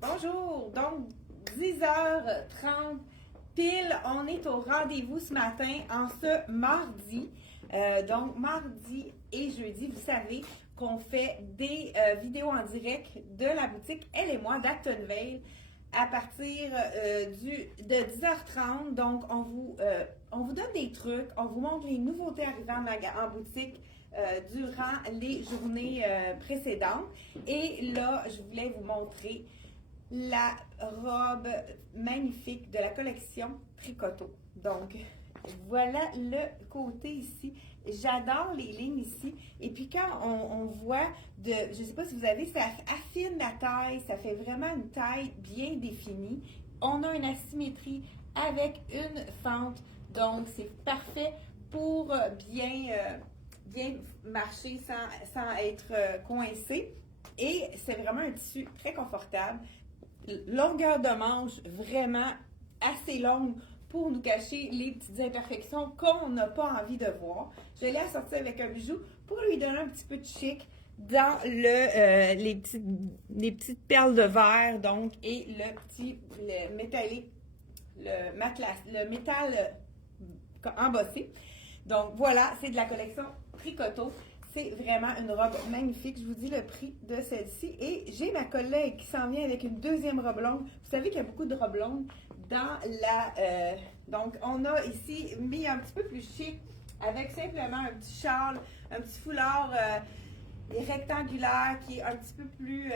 Bonjour, donc 10h30 pile, on est au rendez-vous ce matin en ce mardi. Donc mardi et jeudi, vous savez qu'on fait des vidéos en direct de la boutique Elle et moi d'Actonville à partir de 10h30. Donc on vous donne des trucs, on vous montre les nouveautés arrivant en boutique durant les journées précédentes. Et là, je voulais vous montrer la robe magnifique de la collection Tricoto. Donc, voilà le côté ici. J'adore les lignes ici. Et puis quand on voit je ne sais pas si vous avez, ça affine la taille, ça fait vraiment une taille bien définie. On a une asymétrie avec une fente. Donc, c'est parfait pour bien marcher sans être coincé. Et c'est vraiment un tissu très confortable. Longueur de manche vraiment assez longue pour nous cacher les petites imperfections qu'on n'a pas envie de voir. Je l'ai assorti avec un bijou pour lui donner un petit peu de chic dans les petites perles de verre, donc, et le métallique, le métal embossé. Donc voilà, c'est de la collection Tricoto. C'est vraiment une robe magnifique. Je vous dis le prix de celle-ci. Et j'ai ma collègue qui s'en vient avec une deuxième robe longue. Vous savez qu'il y a beaucoup de robes longues dans la... donc, on a ici mis un petit peu plus chic avec simplement un petit châle, un petit foulard rectangulaire qui est un petit peu plus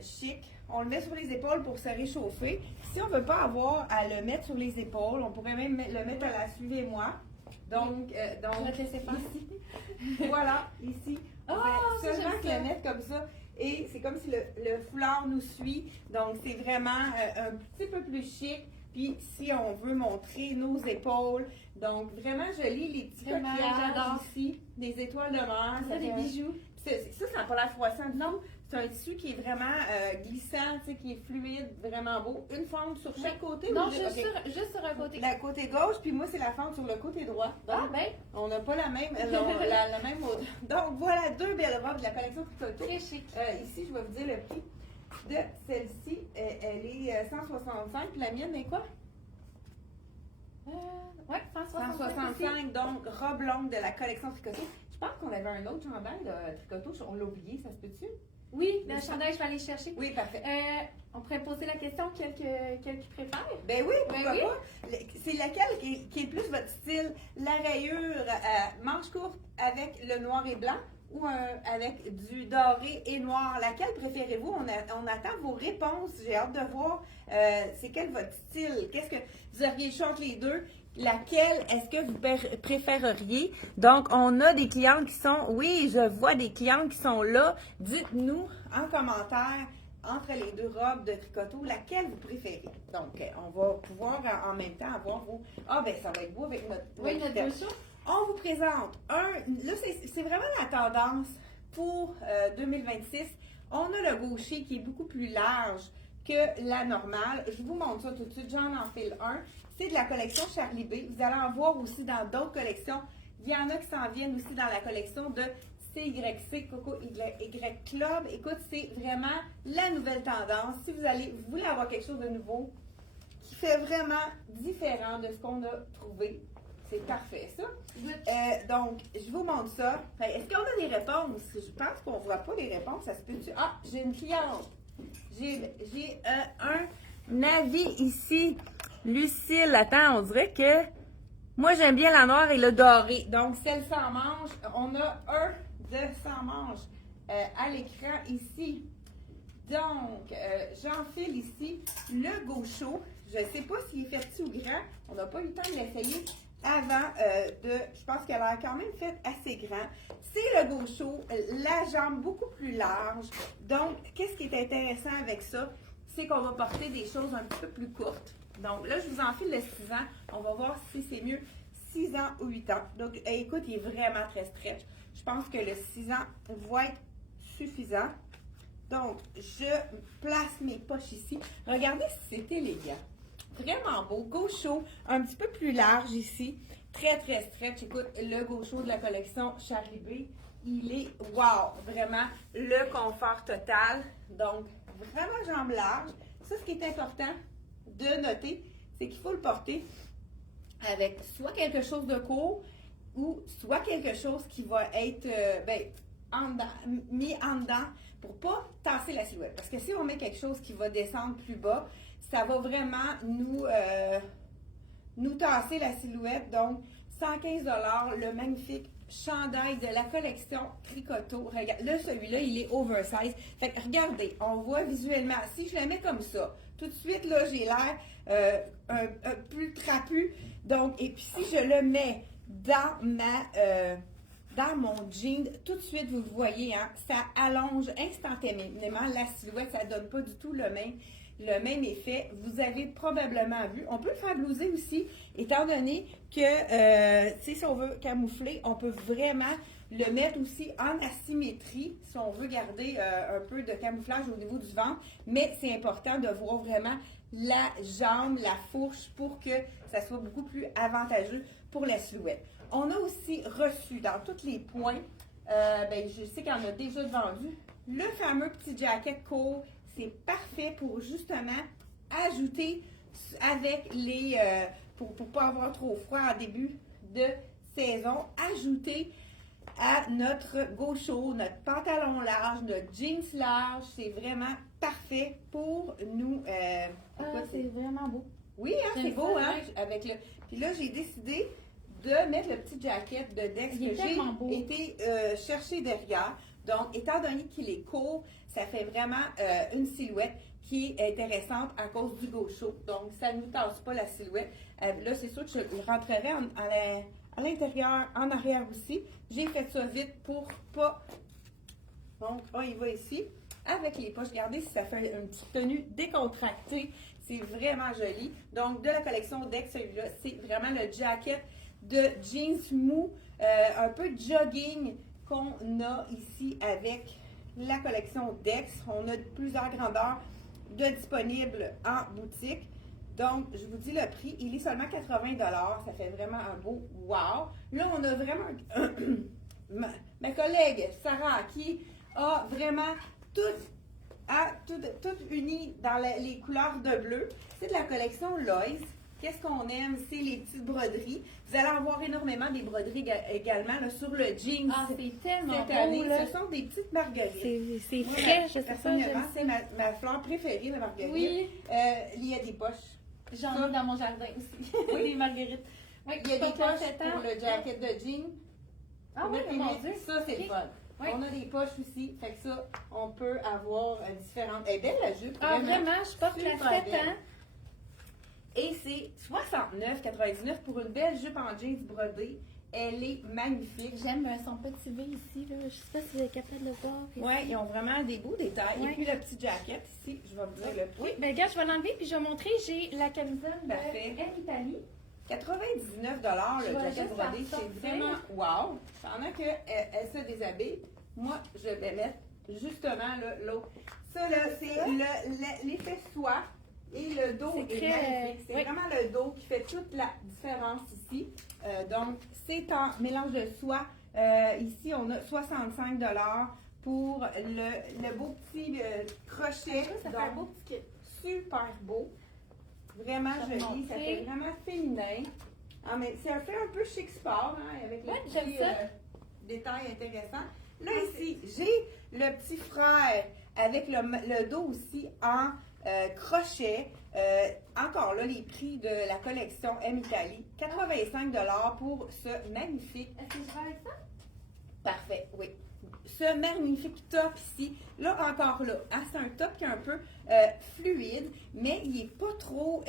chic. On le met sur les épaules pour se réchauffer. Si on ne veut pas avoir à le mettre sur les épaules, on pourrait même le mettre à la suivez-moi. Donc, je vais te laisser faire. Ici, voilà, ici, seulement que le mettre comme ça. Et c'est comme si le foulard nous suit. Donc, c'est vraiment un petit peu plus chic. Puis, si on veut montrer nos épaules, donc vraiment joli, les petits coquillages ici, des étoiles de mer. Ça, des bijoux. Ça n'a pas l'air froissant. Non, c'est un tissu qui est vraiment glissant, qui est fluide, vraiment beau. Une fente sur chaque côté? Non, juste sur un côté. La côté gauche, puis moi, c'est la fente sur le côté droit. Donc, ben. on n'a pas la même, la même odeur. Donc, voilà deux belles robes de la collection Tricoto. Très chic. Ici, je vais vous dire le prix de celle-ci. Elle est 165, puis la mienne est quoi? Ouais, 165, donc robe longue de la collection Tricoto. Je pense qu'on avait un autre chandail de Tricoto, on l'a oublié, ça se peut-tu? Oui, le chandail, je vais aller chercher. Oui, parfait. On pourrait poser la question, quel tu préfères? Ben oui, pourquoi pas? C'est laquelle qui est plus votre style? La rayure manche courte avec le noir et blanc ou avec du doré et noir? Laquelle préférez-vous? On attend vos réponses. J'ai hâte de voir c'est quel votre style. Qu'est-ce que vous auriez le choix entre les deux? Laquelle est-ce que vous préféreriez? Donc, on a des clientes qui sont... Oui, je vois des clientes qui sont là. Dites-nous en commentaire, entre les deux robes de Tricoto, laquelle vous préférez. Donc, on va pouvoir en même temps avoir vos... Ah, ben ça va être beau avec notre brochure. On vous présente là, c'est vraiment la tendance pour 2026. On a le gaucher qui est beaucoup plus large que la normale. Je vous montre ça tout de suite. J'en enfile un. C'est de la collection Charlie B. Vous allez en voir aussi dans d'autres collections. Il y en a qui s'en viennent aussi dans la collection de CYC Coco Y Club. Écoute, c'est vraiment la nouvelle tendance. Si vous voulez avoir quelque chose de nouveau qui fait vraiment différent de ce qu'on a trouvé, c'est parfait ça. Donc, je vous montre ça. Est-ce qu'on a des réponses? Je pense qu'on ne voit pas les réponses. Ça se peut-tu? Ah, j'ai une cliente. J'ai un avis ici. Lucille, attends, on dirait que moi j'aime bien la noire et le doré. Donc, celle sans manche, on a un de sans manche à l'écran ici. Donc, j'enfile ici le gaucho. Je ne sais pas s'il est fait petit ou grand. On n'a pas eu le temps de l'essayer avant je pense qu'elle a quand même fait assez grand. C'est le gaucho, la jambe beaucoup plus large. Donc, qu'est-ce qui est intéressant avec ça? C'est qu'on va porter des choses un petit peu plus courtes. Donc là, je vous enfile le 6 ans. On va voir si c'est mieux 6 ans ou 8 ans. Donc, écoute, il est vraiment très stretch. Je pense que le 6 ans va être suffisant. Donc, je place mes poches ici. Regardez si c'est élégant. Vraiment beau. Gaucho, un petit peu plus large ici. Très, très stretch. Écoute, le gaucho de la collection Charlie B, il est, wow, vraiment le confort total. Donc, vraiment jambes larges. ça, ce qui est important de noter, c'est qu'il faut le porter avec soit quelque chose de court ou soit quelque chose qui va être mis en dedans pour pas tasser la silhouette. Parce que si on met quelque chose qui va descendre plus bas, ça va vraiment nous tasser la silhouette. Donc, 115 $, le magnifique chandail de la collection Tricoto. Regarde, là, celui-là, il est oversize. Fait que regardez, on voit visuellement, si je le mets comme ça, tout de suite, là, j'ai l'air un plus trapu. Donc, et puis si je le mets dans mon jean, tout de suite, vous voyez, hein, ça allonge instantanément la silhouette. Ça ne donne pas du tout le même effet. Vous avez probablement vu. On peut le faire blouser aussi, étant donné que si on veut camoufler, on peut vraiment le mettre aussi en asymétrie, si on veut garder un peu de camouflage au niveau du ventre. Mais c'est important de voir vraiment la jambe, la fourche, pour que ça soit beaucoup plus avantageux pour la silhouette. On a aussi reçu dans tous les points, je sais qu'on a déjà vendu, le fameux petit jacket court. C'est parfait pour justement ajouter avec les, pour ne pas avoir trop froid en début de saison, ajouter à notre gaucho, notre pantalon large, notre jeans large. C'est vraiment parfait pour nous. C'est vraiment beau. Oui, hein, c'est beau, hein? Avec le... Puis là, j'ai décidé de mettre le petit jacket de Dex que j'ai été chercher derrière. Donc, étant donné qu'il est court, ça fait vraiment une silhouette qui est intéressante à cause du gaucho. Donc, ça ne nous tasse pas la silhouette. Là, c'est sûr que je le rentrerai à l'intérieur, en arrière aussi. J'ai fait ça vite pour pas... Donc, on y va ici. Avec les poches, regardez si ça fait une petite tenue décontractée. C'est vraiment joli. Donc, de la collection Dex, celui-là, c'est vraiment le jacket de jeans mou, un peu de jogging qu'on a ici avec la collection Dex. On a plusieurs grandeurs de disponibles en boutique. Donc, je vous dis le prix, il est seulement 80 $. Ça fait vraiment un beau wow. Là, on a vraiment ma collègue Sarah qui a vraiment tout uni dans les couleurs de bleu. C'est de la collection Lois. Qu'est-ce qu'on aime? C'est les petites broderies. Vous allez en voir énormément des broderies également là, sur le jean. Ah, c'est tellement cette beau, année. là. Ce sont des petites marguerites. C'est frais, je sais pas, Personnellement, c'est ma fleur préférée, la marguerite. Oui. Il y a des poches. J'en ai dans mon jardin aussi. Oui. Des marguerites. Oui, Il y a des poches pour le jacket de jean. Ah oui, mon Dieu. Ça, c'est le fun. Oui. On a des poches aussi, fait que ça, on peut avoir différentes. Elle est belle la jupe. Ah, vraiment, je porte la 7 ans. Et c'est 69,99 pour une belle jupe en jeans brodée. Elle est magnifique. J'aime son petit V ici, là. Je sais pas si vous êtes capable de le voir. Oui, ils ont vraiment des beaux détails. Ouais. Et puis le petit jacket ici, je vais vous dire le prix. Oui, bien regarde, je vais l'enlever puis je vais montrer. J'ai la camisole Parfait. de M Italie. 99 $, le jacket brodé, c'est vraiment wow. Pendant qu'elle se déshabille, moi, je vais mettre justement l'autre. Ça, là, c'est l'effet soie et le dos est magnifique. C'est vraiment le dos qui fait toute la différence ici. Donc, c'est en mélange de soie. Ici, on a 65 $ pour le beau petit crochet. Ça fait un beau petit kit. Super beau. Vraiment joli, ça fait vraiment féminin. Ah, mais ça fait un peu chic sport, hein, avec les petits détails intéressants. Là, ici, j'ai le petit frère avec le dos aussi en crochet. Encore là, les prix de la collection M Italie. 85 $ pour ce magnifique. Est-ce que je vais avec ça? Parfait, oui. Ce magnifique top ici, là encore là, hein, c'est un top qui est un peu fluide, mais il n'est pas trop,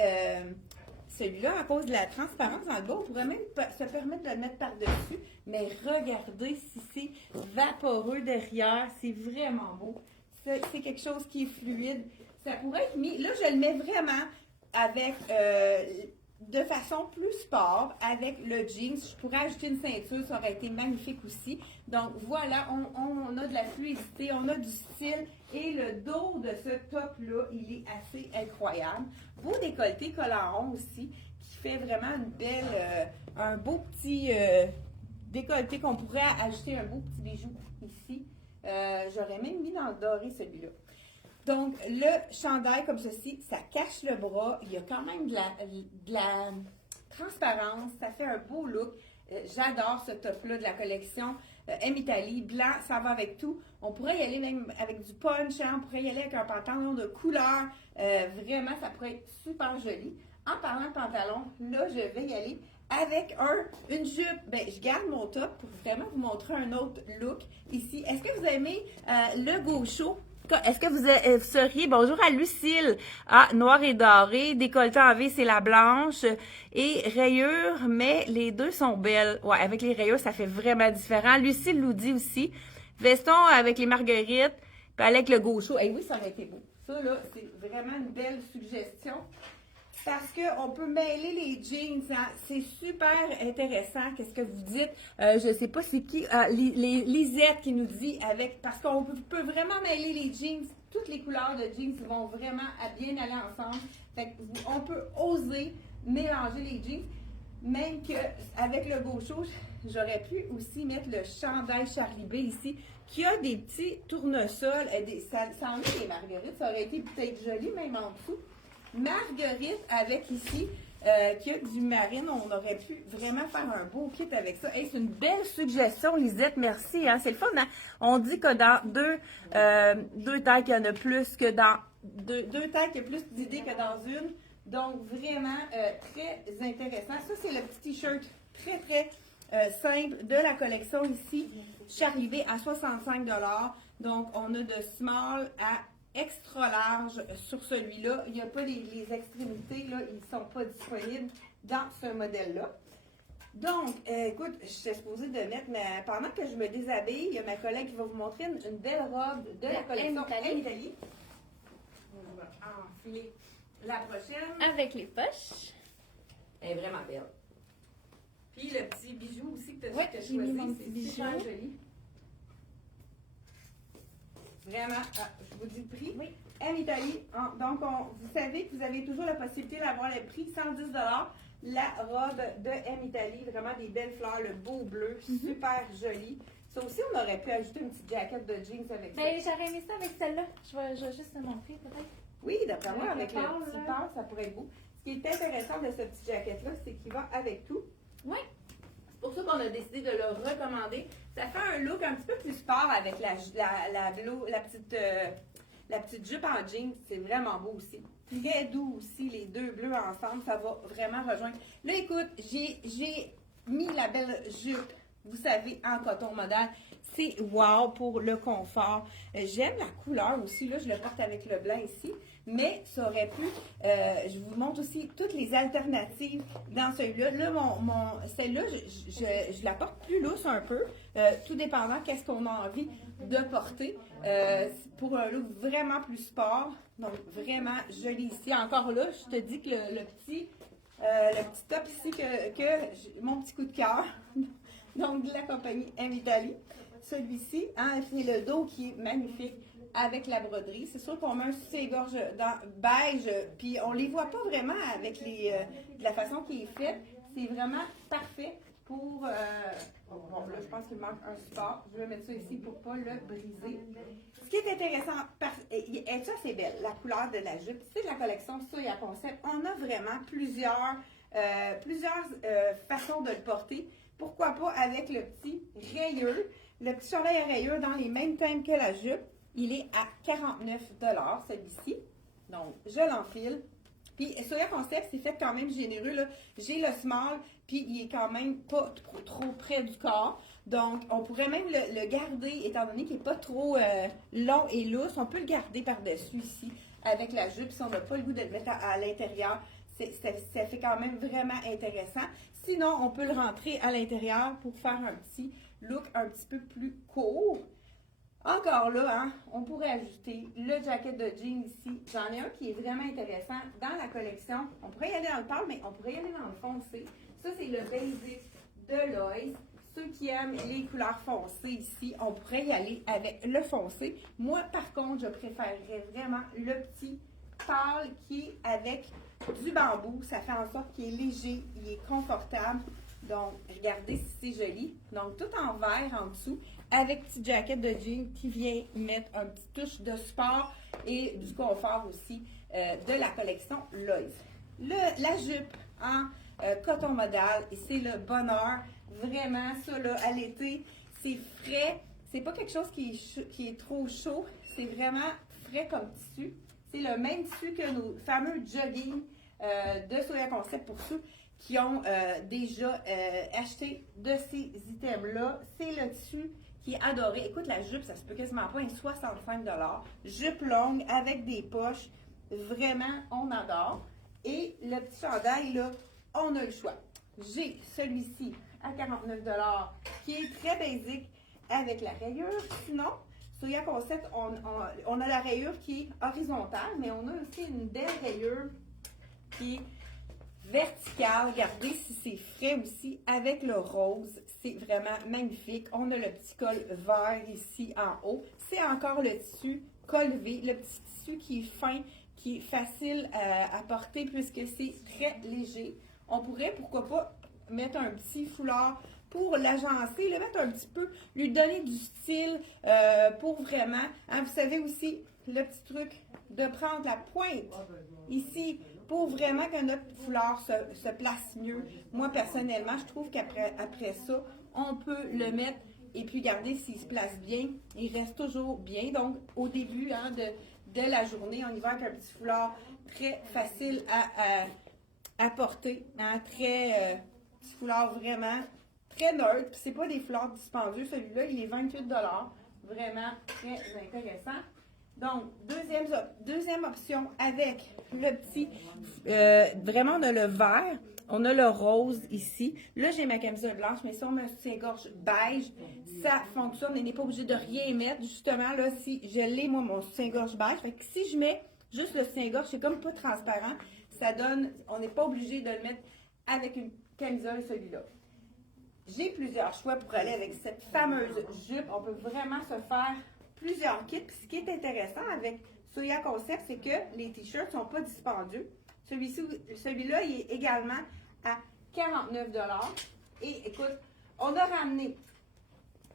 celui-là, à cause de la transparence dans le bas, on pourrait même se permettre de le mettre par-dessus, mais regardez si c'est vaporeux derrière, c'est vraiment beau. C'est quelque chose qui est fluide. Ça pourrait être mis, là je le mets vraiment avec, de façon plus sport, avec le jeans. Je pourrais ajouter une ceinture, ça aurait été magnifique aussi. Donc voilà, on a de la fluidité, on a du style et le dos de ce top-là, il est assez incroyable. Beau décolleté collant rond aussi, qui fait vraiment une belle, un beau petit décolleté qu'on pourrait ajouter un beau petit bijou ici. J'aurais même mis dans le doré celui-là. Donc, le chandail comme ceci, ça cache le bras. Il y a quand même de la transparence. Ça fait un beau look. J'adore ce top-là de la collection M Italie. Blanc, ça va avec tout. On pourrait y aller même avec du punch. Hein? On pourrait y aller avec un pantalon de couleur. Vraiment, ça pourrait être super joli. En parlant de pantalon, là, je vais y aller avec une jupe. Ben, je garde mon top pour vraiment vous montrer un autre look ici. Est-ce que vous aimez le gaucho? Est-ce que vous seriez, bonjour à Lucille, noir et doré, décolleté en V, c'est la blanche, et rayures, mais les deux sont belles. Ouais, avec les rayures, ça fait vraiment différent. Lucille nous dit aussi, veston avec les marguerites, puis avec le gaucho. Eh oui, ça aurait été beau. Ça, là, c'est vraiment une belle suggestion. Parce qu'on peut mêler les jeans, hein? C'est super intéressant. Qu'est-ce que vous dites? Je sais pas c'est qui. Lisette qui nous dit parce qu'on peut vraiment mêler les jeans. Toutes les couleurs de jeans vont vraiment bien aller ensemble. Fait que on peut oser mélanger les jeans. Même qu'avec le gaucho, j'aurais pu aussi mettre le chandail Charlie B ici, qui a des petits tournesols. Ça en est des marguerites. Ça aurait été peut-être joli même en dessous. Marguerite avec ici, qui a du marine, on aurait pu vraiment faire un beau kit avec ça. Hey, c'est une belle suggestion, Lisette, merci. Hein? C'est le fun, hein? On dit que dans deux tailles, il y en a plus que dans deux tailles, il y a plus d'idées que dans une. Donc, vraiment très intéressant. Ça, c'est le petit t-shirt très, très simple de la collection ici. Charlie B à 65 $. Donc, on a de small à extra large sur celui-là. Il n'y a pas les extrémités, là, ils ne sont pas disponibles dans ce modèle-là. Donc, écoute, je suis supposée de mettre, mais pendant que je me déshabille, il y a ma collègue qui va vous montrer une belle robe de la collection M Italie. On va enfiler la prochaine. Avec les poches. Elle est vraiment belle. Puis le petit bijou aussi que tu as j'ai mis mon petit bijou. C'est super joli. Vraiment, je vous dis le prix. Oui. M Italie. Donc, vous savez que vous avez toujours la possibilité d'avoir le prix 110 $. La robe de M Italie, vraiment des belles fleurs, le beau bleu, super joli. Ça aussi, on aurait pu ajouter une petite jaquette de jeans avec ça. Ben, j'aurais aimé ça avec celle-là. Je vais juste te montrer peut-être. Oui, d'après moi, avec le pâle, petit pâle, ça pourrait être beau. Ce qui est intéressant de cette petite jaquette-là, c'est qu'il va avec tout. Oui. C'est pour ça qu'on a décidé de le recommander. Ça fait un look un petit peu plus sport avec la petite jupe en jeans. C'est vraiment beau aussi. Très doux aussi, les deux bleus ensemble. Ça va vraiment rejoindre. Là, écoute, j'ai mis la belle jupe, vous savez, en coton modal. C'est wow pour le confort. J'aime la couleur aussi. Là, je le porte avec le blanc ici. Mais ça aurait pu, je vous montre aussi toutes les alternatives dans celui-là. Là, celle-là, je la porte plus lousse un peu, tout dépendant qu'est-ce qu'on a envie de porter pour un look vraiment plus sport. Donc, vraiment joli ici. Encore là, je te dis que le petit top ici, mon petit coup de cœur, donc de la compagnie M Italie. Celui-ci, hein, c'est le dos qui est magnifique avec la broderie. C'est sûr qu'on met un soutien-gorge beige, puis on les voit pas vraiment avec de la façon qui est faite. C'est vraiment parfait pour... bon, là, je pense qu'il manque un support. Je vais mettre ça ici pour pas le briser. Ce qui est intéressant, et ça, c'est belle, la couleur de la jupe. C'est de la collection Soya Concept. On a vraiment plusieurs façons de le porter. Pourquoi pas avec le petit rayure. Le petit chandail à rayures dans les mêmes thèmes que la jupe. Il est à 49 $, celui-ci. Donc, je l'enfile. Puis, Soya Concept, c'est fait quand même généreux, là. J'ai le small, puis il est quand même pas trop près du corps. Donc, on pourrait même le garder, étant donné qu'il n'est pas trop long et lousse. On peut le garder par-dessus ici, avec la jupe, si on n'a pas le goût de le mettre à l'intérieur. Ça fait quand même vraiment intéressant. Sinon, on peut le rentrer à l'intérieur pour faire un petit look un petit peu plus court. Encore là, hein, on pourrait ajouter le jacket de jean ici. J'en ai un qui est vraiment intéressant dans la collection. On pourrait y aller dans le pâle, mais on pourrait y aller dans le foncé. Ça, c'est le basic de Lois. Ceux qui aiment les couleurs foncées ici, on pourrait y aller avec le foncé. Moi, par contre, je préférerais vraiment le petit pâle qui est avec du bambou. Ça fait en sorte qu'il est léger, il est confortable. Donc, regardez si c'est joli. Donc, tout en vert en dessous, avec petite jaquette de jean qui vient mettre un petit touche de sport et du confort aussi de la collection Lois. La jupe en coton modal, et c'est le bonheur. Vraiment, ça, là, à l'été, c'est frais. C'est pas quelque chose qui est trop chaud. C'est vraiment frais comme tissu. C'est le même tissu que nos fameux jogging de Soya Concept pour ceux qui ont déjà acheté de ces items-là. C'est le tissu qui est adoré. Écoute, la jupe, ça se peut quasiment pas, 65 $. Jupe longue avec des poches. Vraiment, on adore. Et le petit chandail, là, on a le choix. J'ai celui-ci à 49 $ qui est très basique avec la rayure. Sinon, Soya Concept, on a la rayure qui est horizontale, mais on a aussi une belle rayure qui est verticale. Regardez si c'est frais aussi avec le rose. C'est vraiment magnifique. On a le petit col vert ici en haut. C'est encore le tissu col V, le petit tissu qui est fin, qui est facile à porter puisque c'est très léger. On pourrait, pourquoi pas, mettre un petit foulard pour l'agencer, le mettre un petit peu, lui donner du style pour vraiment, hein, vous savez aussi, le petit truc de prendre la pointe ici pour vraiment que notre foulard se place mieux. Moi, personnellement, je trouve qu'après ça, on peut le mettre et puis regarder s'il se place bien. Il reste toujours bien. Donc, au début hein, de la journée, on y va avec un petit foulard très facile à porter. Hein, petit foulard vraiment très neutre. Puis c'est pas des foulards dispendieux. Celui-là, il est 28 $. Vraiment très intéressant. Donc, deuxième option avec le petit, vraiment on a le vert, on a le rose ici. Là, j'ai ma camisole blanche, mais si on met un soutien-gorge beige, ça fonctionne. On n'est pas obligé de rien mettre. Justement, là, si je l'ai, moi, mon soutien-gorge beige, fait que si je mets juste le soutien-gorge, c'est comme pas transparent, ça donne, on n'est pas obligé de le mettre avec une camisole, celui-là. J'ai plusieurs choix pour aller avec cette fameuse jupe. On peut vraiment se faire plusieurs kits. Puis ce qui est intéressant avec Soya Concept, c'est que les t-shirts ne sont pas dispendieux. Celui-là, il est également à 49 $. Et écoute, on a ramené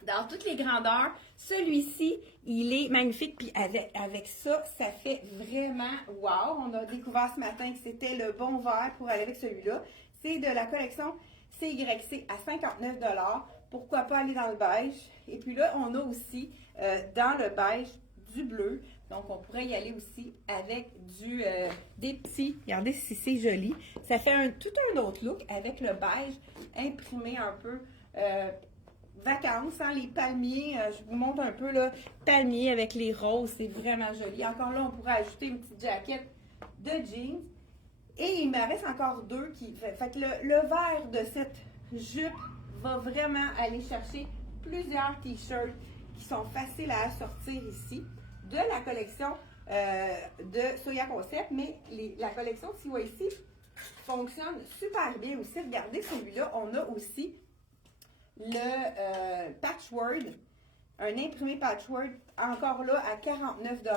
dans toutes les grandeurs. Celui-ci, il est magnifique. Puis avec ça, ça fait vraiment wow. On a découvert ce matin que c'était le bon vert pour aller avec celui-là. C'est de la collection CYC à 59 $. Pourquoi pas aller dans le beige? Et puis là, on a aussi dans le beige du bleu. Donc, on pourrait y aller aussi avec des petits. Regardez si c'est joli. Ça fait tout un autre look avec le beige imprimé un peu vacances. Hein, les palmiers, je vous montre un peu là, palmiers avec les roses. C'est vraiment joli. Encore là, on pourrait ajouter une petite jaquette de jeans. Et il me reste encore deux qui... Fait que le vert de cette jupe va vraiment aller chercher plusieurs t-shirts qui sont faciles à assortir ici de la collection de Soya Concept, mais la collection CYC fonctionne super bien aussi. Regardez celui-là, on a aussi le patchwork, un imprimé patchwork, encore là à 49 $.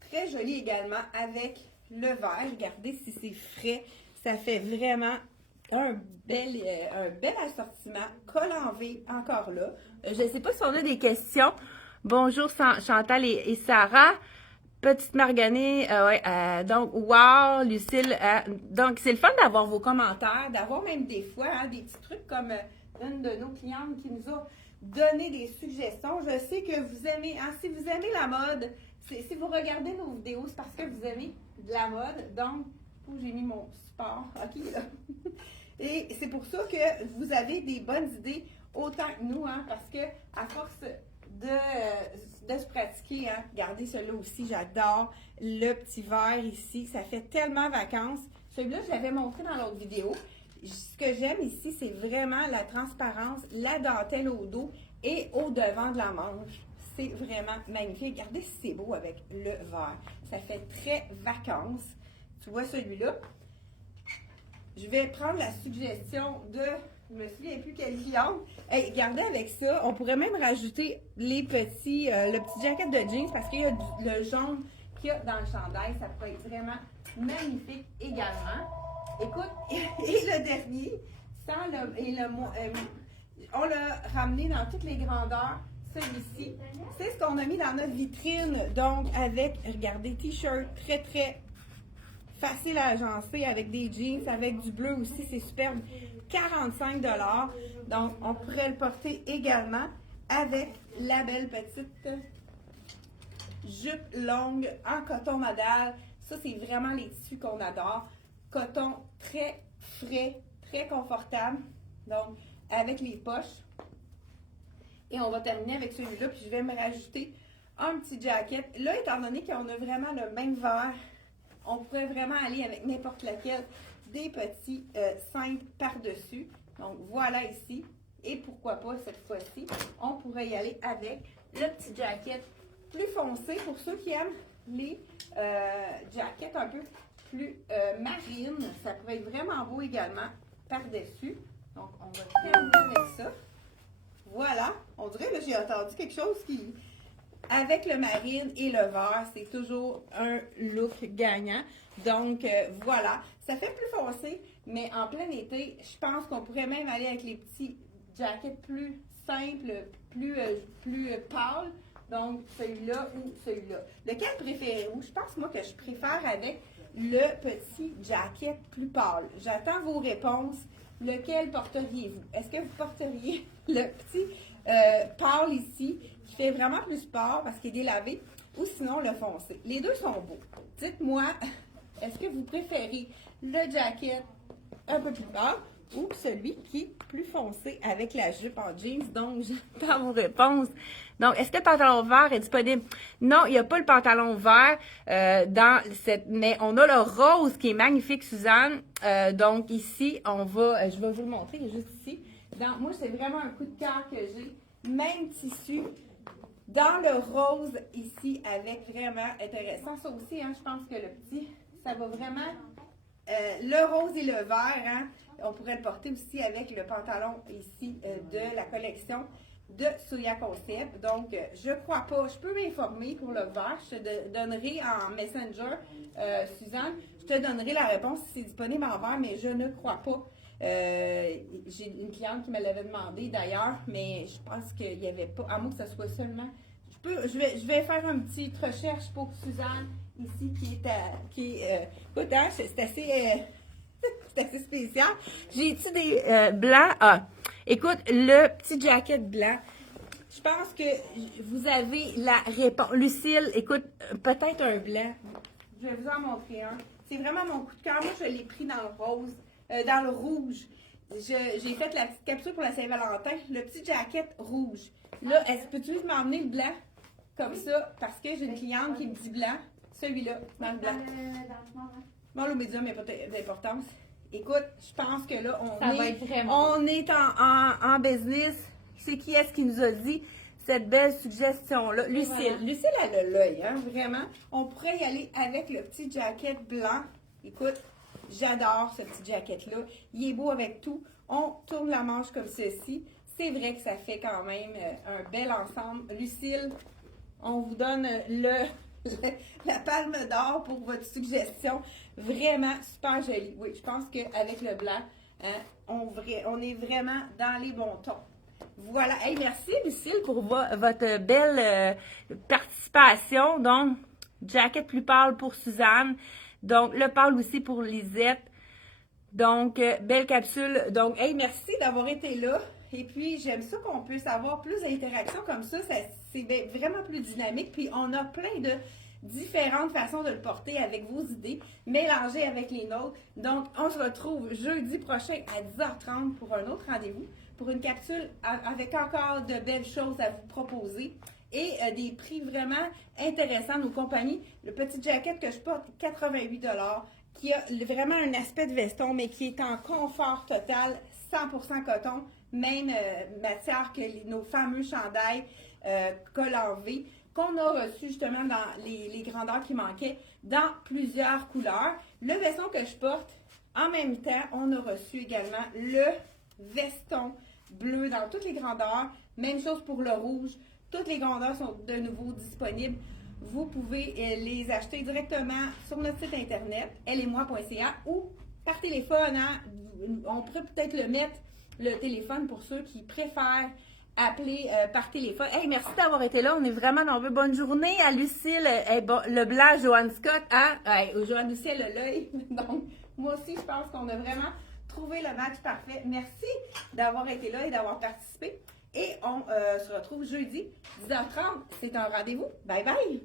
Très joli également avec le vert. Regardez si c'est frais, ça fait vraiment un bel assortiment. Col en V, encore là. Je ne sais pas si on a des questions. Bonjour Chantal et Sarah. Petite Marganée, donc, wow, Lucille. Donc, c'est le fun d'avoir vos commentaires, d'avoir même des fois hein, des petits trucs comme une de nos clientes qui nous a donné des suggestions. Je sais que vous aimez, hein, si vous aimez la mode, si vous regardez nos vidéos, c'est parce que vous aimez de la mode. Donc, où j'ai mis mon support, ok, là. Et c'est pour ça que vous avez des bonnes idées autant que nous, hein, parce que à force de se pratiquer, hein, regardez celui-là aussi, j'adore le petit vert ici, ça fait tellement vacances. Celui-là, je l'avais montré dans l'autre vidéo. Ce que j'aime ici, c'est vraiment la transparence, la dentelle au dos et au devant de la manche. C'est vraiment magnifique. Regardez si c'est beau avec le vert. Ça fait très vacances. Tu vois celui-là? Je vais prendre la suggestion de, je me souviens plus quelle cliente. Hey, regardez avec ça, on pourrait même rajouter le petit jacket de jeans parce qu'il y a le jaune qu'il y a dans le chandail. Ça peut être vraiment magnifique également. Écoute, et le dernier, on l'a ramené dans toutes les grandeurs. celui-ci. C'est ce qu'on a mis dans notre vitrine. Donc, avec, regardez, t-shirt très, très facile à agencer avec des jeans, avec du bleu aussi, c'est superbe. 45 $. Donc, on pourrait le porter également avec la belle petite jupe longue en coton modal. Ça, c'est vraiment les tissus qu'on adore. Coton très frais, très confortable. Donc, avec les poches. Et on va terminer avec celui-là, puis je vais me rajouter un petit jacket. Là, étant donné qu'on a vraiment le même vert, on pourrait vraiment aller avec n'importe laquelle des petits cintres par-dessus. Donc, voilà ici. Et pourquoi pas, cette fois-ci, on pourrait y aller avec le petit jacket plus foncé pour ceux qui aiment les jackets un peu plus marines. Ça pourrait être vraiment beau également par-dessus. Donc, on va terminer avec ça. Voilà. On dirait que j'ai entendu quelque chose qui... Avec le marine et le vert, c'est toujours un look gagnant. Donc, voilà. Ça fait plus foncé, mais en plein été, je pense qu'on pourrait même aller avec les petits jackets plus simples, plus pâles. Donc, celui-là ou celui-là. Lequel préférez-vous? Je pense, moi, que je préfère avec le petit jacket plus pâle. J'attends vos réponses. Lequel porteriez-vous? Est-ce que vous porteriez le petit pâle ici, qui fait vraiment plus sport parce qu'il est délavé, ou sinon le foncé? Les deux sont beaux. Dites-moi, est-ce que vous préférez le jacket un peu plus pâle ou celui qui est plus foncé avec la jupe en jeans? Donc, j'attends vos réponses. Donc, est-ce que le pantalon vert est disponible? Non, il n'y a pas le pantalon vert mais on a le rose qui est magnifique, Suzanne. Donc, ici, je vais vous le montrer, il est juste ici. Moi, c'est vraiment un coup de cœur que j'ai. Même tissu dans le rose ici, avec vraiment intéressant. Ça aussi, hein, je pense que le petit, ça va vraiment... le rose et le vert, hein, on pourrait le porter aussi avec le pantalon ici de la collection de Soya Concept. Donc, je crois pas. Je peux m'informer pour le vert. Je te donnerai en Messenger, Suzanne, je te donnerai la réponse si c'est disponible en vert, mais je ne crois pas. J'ai une cliente qui me l'avait demandé d'ailleurs, mais je pense qu'il n'y avait pas, à moins que ce soit seulement. Je vais faire une petite recherche pour Suzanne ici écoute, hein, c'est assez. C'est assez spécial. J'ai-tu des blancs? Ah, écoute, le petit jacket blanc, je pense que vous avez la réponse. Lucille, écoute, peut-être un blanc. Je vais vous en montrer un. C'est vraiment mon coup de cœur. Moi, je l'ai pris dans le rose, dans le rouge. J'ai fait la petite capsule pour la Saint-Valentin. Le petit jacket rouge. Là, est-ce que peux-tu m'emmener le blanc? Comme ça, parce que j'ai une cliente qui me dit blanc. Celui-là, dans le blanc. Bon, le médium n'a pas d'importance. Écoute, je pense que là, on est en business. C'est qui est-ce qui nous a dit cette belle suggestion-là? Lucille. Voilà. Lucille, elle a l'œil, hein, vraiment. On pourrait y aller avec le petit jacket blanc. Écoute, j'adore ce petit jacket-là. Il est beau avec tout. On tourne la manche comme ceci. C'est vrai que ça fait quand même un bel ensemble. Lucille, on vous donne la palme d'or pour votre suggestion. Vraiment super jolie. Oui, je pense qu'avec le blanc, hein, on est vraiment dans les bons tons. Voilà. Hey, merci, Lucille, pour votre belle participation. Donc, jacket plus pâle pour Suzanne. Donc, le pâle aussi pour Lisette. Donc, belle capsule. Donc, hey, merci d'avoir été là. Et puis, j'aime ça qu'on puisse avoir plus d'interactions comme ça. C'est vraiment plus dynamique. Puis, on a plein de différentes façons de le porter avec vos idées, mélangées avec les nôtres. Donc, on se retrouve jeudi prochain à 10h30 pour un autre rendez-vous, pour une capsule avec encore de belles choses à vous proposer et des prix vraiment intéressants. Nos compagnies, le petit jacket que je porte, 88 $, qui a vraiment un aspect de veston, mais qui est en confort total, 100% coton, même matière que nos fameux chandails col en V, qu'on a reçu justement dans les grandeurs qui manquaient, dans plusieurs couleurs. Le veston que je porte, en même temps, on a reçu également le veston bleu dans toutes les grandeurs. Même chose pour le rouge. Toutes les grandeurs sont de nouveau disponibles. Vous pouvez les acheter directement sur notre site internet, elletmoi.ca, ou par téléphone. Hein, on pourrait peut-être le mettre, le téléphone, pour ceux qui préfèrent appeler par téléphone. Hey, merci d'avoir été là. On est vraiment dans bonne journée à Lucille Leblanc, Joanne Scott. Joanne Lucille, l'œil. Donc, moi aussi, je pense qu'on a vraiment trouvé le match parfait. Merci d'avoir été là et d'avoir participé. Et on se retrouve jeudi, 10h30. C'est un rendez-vous. Bye bye!